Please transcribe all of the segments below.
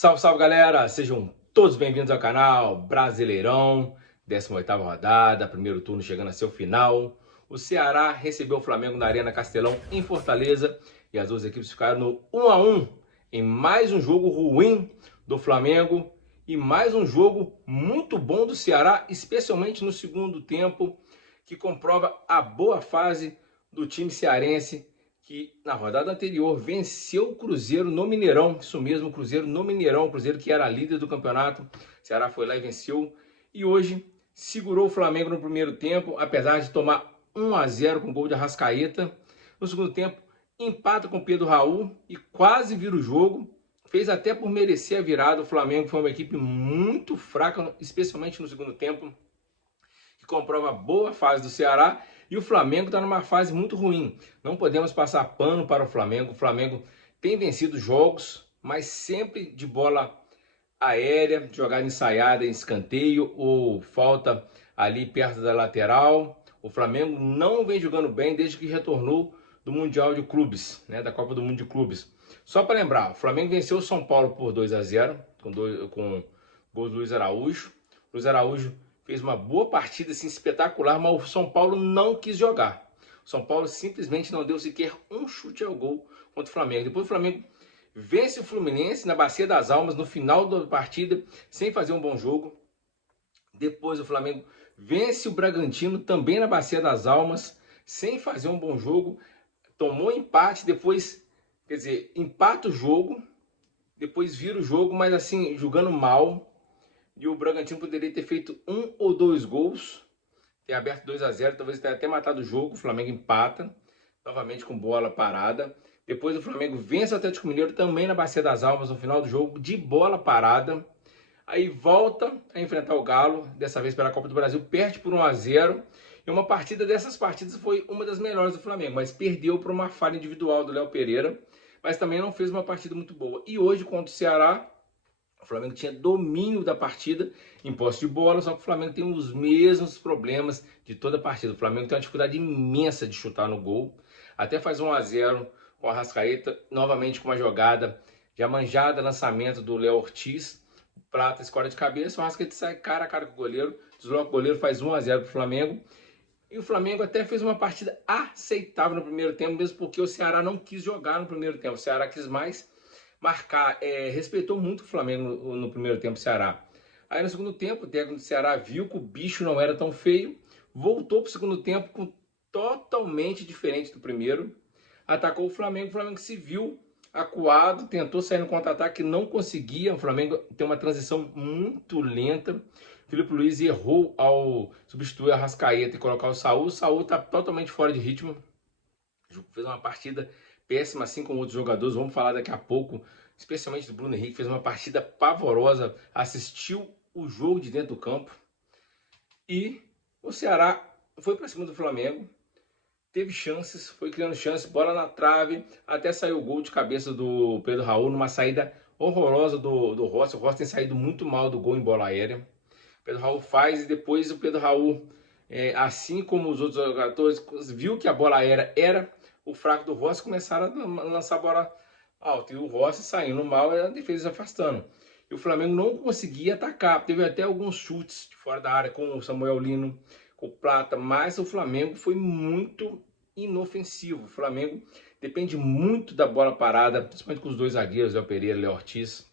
Salve, salve galera! Sejam todos bem-vindos ao canal Brasileirão, 18ª rodada, primeiro turno chegando a seu final. O Ceará recebeu o Flamengo na Arena Castelão em Fortaleza e as duas equipes ficaram no 1 a 1 em mais um jogo ruim do Flamengo e mais um jogo muito bom do Ceará, especialmente no segundo tempo, que comprova a boa fase do time cearense, que na rodada anterior venceu o Cruzeiro no Mineirão. Isso mesmo, o Cruzeiro no Mineirão, o Cruzeiro que era líder do campeonato. O Ceará foi lá e venceu. E hoje segurou o Flamengo no primeiro tempo, apesar de tomar 1 a 0 com gol de Arrascaeta. No segundo tempo, empata com Pedro Raul e quase vira o jogo. Fez até por merecer a virada. O Flamengo foi uma equipe muito fraca, especialmente no segundo tempo, que comprova a boa fase do Ceará. E o Flamengo está numa fase muito ruim. Não podemos passar pano para o Flamengo. O Flamengo tem vencido jogos, mas sempre de bola aérea, jogada ensaiada em escanteio ou falta ali perto da lateral. O Flamengo não vem jogando bem desde que retornou do Mundial de Clubes, né, da Copa do Mundo de Clubes. Só para lembrar, o Flamengo venceu o São Paulo por 2 a 0 com gols do Luiz Araújo. Luiz Araújo fez uma boa partida, assim, espetacular, mas o São Paulo não quis jogar. O São Paulo simplesmente não deu sequer um chute ao gol contra o Flamengo. Depois o Flamengo vence o Fluminense na Bacia das Almas no final da partida, sem fazer um bom jogo. Depois o Flamengo vence o Bragantino também na Bacia das Almas, sem fazer um bom jogo. Tomou empate, depois, quer dizer, empata o jogo, depois vira o jogo, mas assim, jogando mal. E o Bragantino poderia ter feito 1 ou 2 gols, ter aberto 2 a 0, talvez tenha até matado o jogo. O Flamengo empata, novamente com bola parada. Depois o Flamengo vence o Atlético Mineiro também na Bacia das Almas no final do jogo, de bola parada. Aí volta a enfrentar o Galo, dessa vez pela Copa do Brasil, perde por 1 a 0. E uma partida dessas partidas foi uma das melhores do Flamengo, mas perdeu por uma falha individual do Léo Pereira, mas também não fez uma partida muito boa. E hoje contra o Ceará, o Flamengo tinha domínio da partida em posse de bola, só que o Flamengo tem os mesmos problemas de toda a partida. O Flamengo tem uma dificuldade imensa de chutar no gol. Até faz 1 a 0 com o Arrascaeta, novamente com uma jogada já manjada, lançamento do Léo Ortiz. O Prata escora de cabeça, o Arrascaeta sai cara a cara com o goleiro, desloca o goleiro, faz 1 a 0 para o Flamengo. E o Flamengo até fez uma partida aceitável no primeiro tempo, mesmo porque o Ceará não quis jogar no primeiro tempo. O Ceará quis mais marcar, respeitou muito o Flamengo no primeiro tempo, o Ceará. Aí no segundo tempo, o técnico do Ceará viu que o bicho não era tão feio, voltou para o segundo tempo totalmente diferente do primeiro, atacou o Flamengo se viu acuado, tentou sair no contra-ataque, não conseguia. O Flamengo tem uma transição muito lenta. O Filipe Luiz errou ao substituir a Arrascaeta e colocar o Saúl. O Saúl está totalmente fora de ritmo, fez uma partida péssima, assim como outros jogadores. Vamos falar daqui a pouco, especialmente do Bruno Henrique, fez uma partida pavorosa, assistiu o jogo de dentro do campo. E o Ceará foi para cima do Flamengo, teve chances, foi criando chances, bola na trave, até saiu o gol de cabeça do Pedro Raul, numa saída horrorosa do Rossi. O Rossi tem saído muito mal do gol em bola aérea. O Pedro Raul faz, e depois o Pedro Raul, assim como os outros jogadores, viu que a bola aérea era o fraco do Rossi, começaram a lançar bola alta. E o Rossi saindo mal e a defesa se afastando. E o Flamengo não conseguia atacar. Teve até alguns chutes de fora da área com o Samuel Lino, com o Prata, mas o Flamengo foi muito inofensivo. O Flamengo depende muito da bola parada, principalmente com os dois zagueiros, Léo Pereira e Léo Ortiz.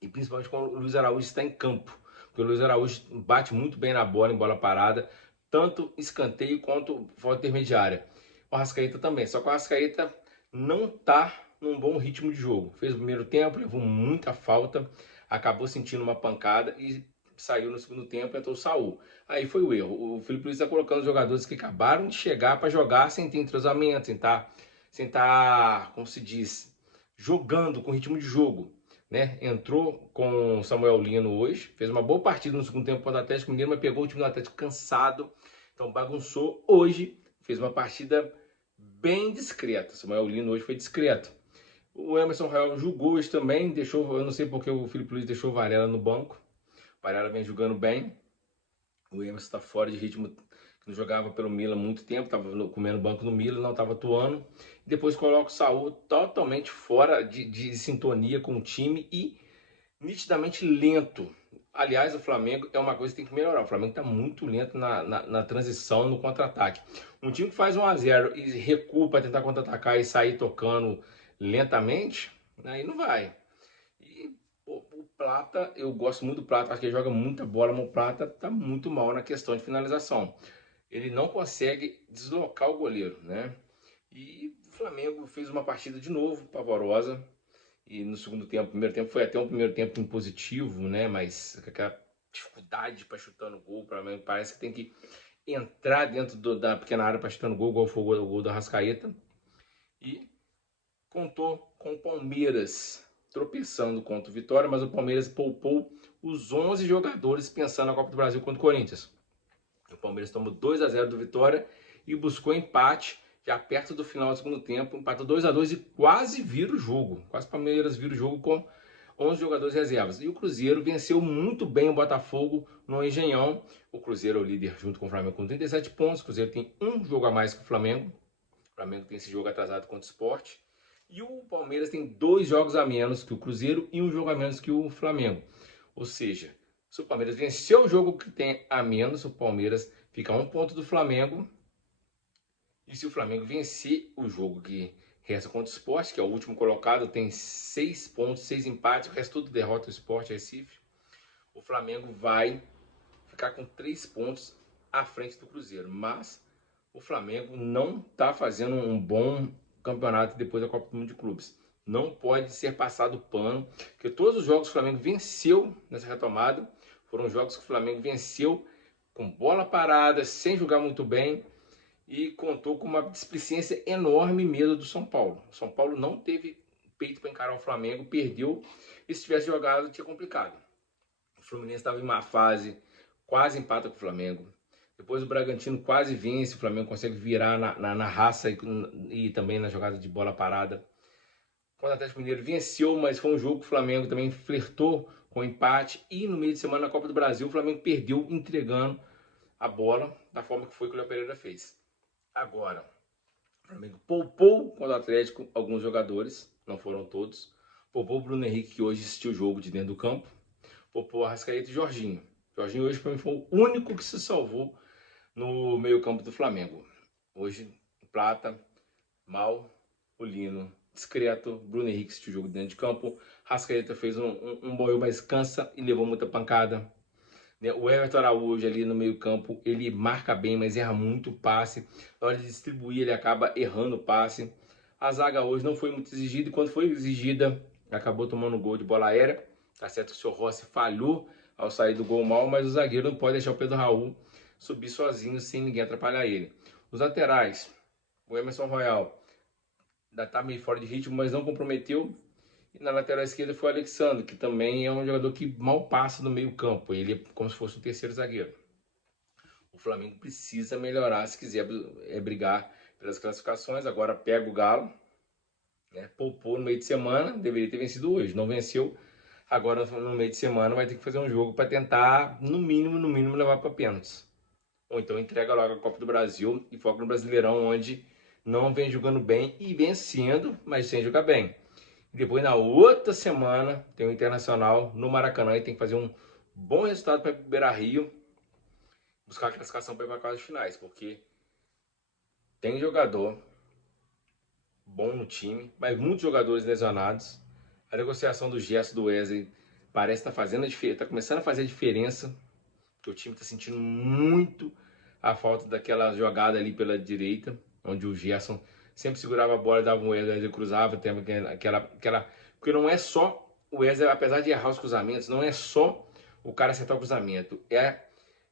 E principalmente quando o Luiz Araújo está em campo. Porque o Luiz Araújo bate muito bem na bola, em bola parada, tanto escanteio quanto falta intermediária. O Arrascaeta também, só que o Arrascaeta não está num bom ritmo de jogo. Fez o primeiro tempo, levou muita falta, acabou sentindo uma pancada e saiu no segundo tempo e entrou o Saúl. Aí foi o erro. O Filipe Luiz está colocando jogadores que acabaram de chegar para jogar sem ter entrosamento, sem estar, como se diz, jogando com ritmo de jogo. Né? Entrou com o Samuel Lino hoje, fez uma boa partida no segundo tempo contra o Atlético Mineiro, mas pegou o time do Atlético cansado, então bagunçou. Hoje fez uma partida bem discreta. Samuel Lino hoje foi discreto. O Emerson Royal jogou hoje também, deixou, eu não sei porque o Filipe Luiz deixou o Varela no banco. O Varela vem jogando bem. O Emerson está fora de ritmo, não jogava pelo Milan há muito tempo, estava comendo banco no Milan, não estava atuando. Depois coloca o Saúl totalmente fora de sintonia com o time e nitidamente lento. Aliás, o Flamengo é uma coisa que tem que melhorar. O Flamengo está muito lento na transição, no contra-ataque. Um time que faz 1 a 0 e recua para tentar contra-atacar e sair tocando lentamente, aí não vai. E o Plata, eu gosto muito do Plata, acho que ele joga muita bola, mas o Plata está muito mal na questão de finalização. Ele não consegue deslocar o goleiro, né? E o Flamengo fez uma partida de novo pavorosa. E no segundo tempo, primeiro tempo foi até um primeiro tempo impositivo, né? Mas com aquela dificuldade para chutar no gol, para mim parece que tem que entrar dentro da pequena área para chutar no gol, igual foi o gol do Arrascaeta. E contou com o Palmeiras tropeçando contra o Vitória, mas o Palmeiras poupou os 11 jogadores pensando na Copa do Brasil contra o Corinthians. O Palmeiras tomou 2 a 0 do Vitória e buscou empate já perto do final do segundo tempo, empatou 2 a 2 e quase vira o jogo. Quase o Palmeiras vira o jogo com 11 jogadores reservas. E o Cruzeiro venceu muito bem o Botafogo no Engenhão. O Cruzeiro é o líder junto com o Flamengo com 37 pontos. O Cruzeiro tem um jogo a mais que o Flamengo. O Flamengo tem esse jogo atrasado contra o Sport. E o Palmeiras tem 2 jogos a menos que o Cruzeiro e um jogo a menos que o Flamengo. Ou seja, se o Palmeiras vencer o jogo que tem a menos, o Palmeiras fica a 1 ponto do Flamengo. E se o Flamengo vencer o jogo que resta contra o Sport, que é o último colocado, tem 6 pontos, 6 empates, o resto tudo derrota o Sport Recife, o Flamengo vai ficar com 3 pontos à frente do Cruzeiro. Mas o Flamengo não está fazendo um bom campeonato depois da Copa do Mundo de Clubes. Não pode ser passado pano, porque todos os jogos que o Flamengo venceu nessa retomada foram jogos que o Flamengo venceu com bola parada, sem jogar muito bem, e contou com uma displicência enorme mesmo do São Paulo. O São Paulo não teve peito para encarar o Flamengo, perdeu, e se tivesse jogado tinha complicado. O Fluminense estava em uma fase, quase empata com o Flamengo. Depois o Bragantino quase vence, o Flamengo consegue virar na raça e também na jogada de bola parada. Quando o Atlético Mineiro venceu, mas foi um jogo que o Flamengo também flertou com empate. E no meio de semana na Copa do Brasil, o Flamengo perdeu entregando a bola da forma que foi que o Léo Pereira fez. Agora, o Flamengo poupou contra o Atlético alguns jogadores, não foram todos. Poupou o Bruno Henrique, que hoje assistiu o jogo de dentro do campo. Poupou o Arrascaeta e o Jorginho. Jorginho hoje para mim foi o único que se salvou no meio campo do Flamengo. Hoje, Plata, mal, o Lino, discreto, Bruno Henrique assistiu o jogo dentro de campo. Arrascaeta fez um bom jogo, mas cansa e levou muita pancada. O Everton Araújo ali no meio campo, ele marca bem, mas erra muito o passe. Na hora de distribuir, ele acaba errando o passe. A zaga hoje não foi muito exigida, e quando foi exigida, acabou tomando gol de bola aérea. Tá certo que o seu Rossi falhou ao sair do gol mal, mas o zagueiro não pode deixar o Pedro Raul subir sozinho, sem ninguém atrapalhar ele. Os laterais, o Emerson Royal, ainda tá meio fora de ritmo, mas não comprometeu. E na lateral esquerda foi o Alexandre, que também é um jogador que mal passa no meio campo. Ele é como se fosse o terceiro zagueiro. O Flamengo precisa melhorar se quiser brigar pelas classificações. Agora pega o Galo, né? Poupou no meio de semana, deveria ter vencido hoje, não venceu. Agora no meio de semana vai ter que fazer um jogo para tentar, no mínimo, levar para pênaltis. Ou então entrega logo a Copa do Brasil e foca no Brasileirão, onde não vem jogando bem e vencendo, mas sem jogar bem. Depois, na outra semana, tem o Internacional no Maracanã e tem que fazer um bom resultado para o Beira-Rio, buscar a classificação para ir para as quartas finais, porque tem jogador bom no time, mas muitos jogadores lesionados. A negociação do Gerson, do Wesley, parece estar fazendo a diferença, está começando a fazer a diferença, porque o time está sentindo muito a falta daquela jogada ali pela direita, onde o Gerson sempre segurava a bola, dava um Wesley, cruzava, tem aquela... Porque não é só o Wesley, apesar de errar os cruzamentos, não é só o cara acertar o cruzamento, é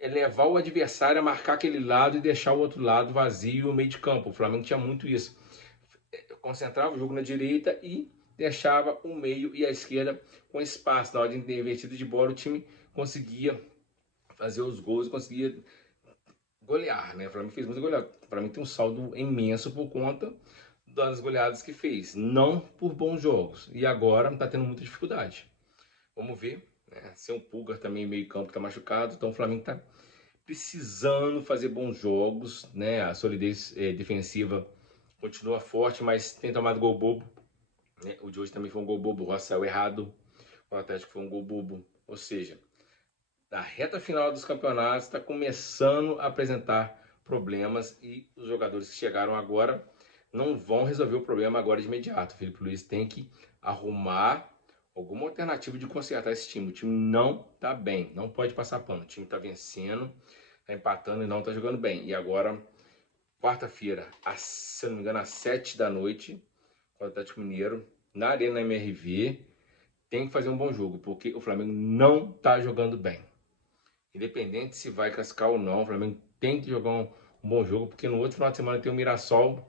levar o adversário a marcar aquele lado e deixar o outro lado vazio, o meio de campo. O Flamengo tinha muito isso. Concentrava o jogo na direita e deixava o meio e a esquerda com espaço. Na hora de invertida de bola, o time conseguia fazer os gols, conseguia golear, né? O Flamengo fez muito goleado. O Flamengo tem um saldo imenso por conta das goleadas que fez, não por bons jogos. E agora está tendo muita dificuldade. Vamos ver, né? Sem o Pulgar também meio campo está machucado, então o Flamengo está precisando fazer bons jogos, né? A solidez defensiva continua forte, mas tem tomado gol bobo, né? O de hoje também foi um gol bobo, o Rossi saiu errado. O Atlético foi um gol bobo. Ou seja, na reta final dos campeonatos está começando a apresentar problemas e os jogadores que chegaram agora não vão resolver o problema agora de imediato. O Felipe Luiz tem que arrumar alguma alternativa de consertar esse time. O time não está bem, não pode passar pano. O time está vencendo, está empatando e não está jogando bem. E agora, quarta-feira, se eu não me engano, às 7 da noite, o Atlético Mineiro, na Arena MRV, tem que fazer um bom jogo, porque o Flamengo não está jogando bem. Independente se vai classificar ou não, o Flamengo tem que jogar um bom jogo, porque no outro final de semana tem o Mirassol.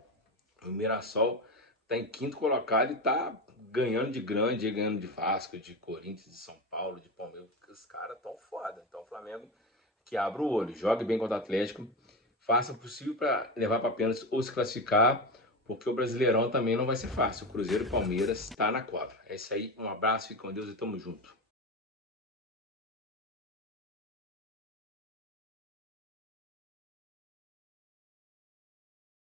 O Mirassol está em quinto colocado e está ganhando de grande, ganhando de Vasco, de Corinthians, de São Paulo, de Palmeiras. Os caras estão foda. Então o Flamengo que abra o olho, jogue bem contra o Atlético, faça o possível para levar para pênaltis ou se classificar, porque o Brasileirão também não vai ser fácil. O Cruzeiro e o Palmeiras está na cova. É isso aí, um abraço, fique com Deus e tamo junto.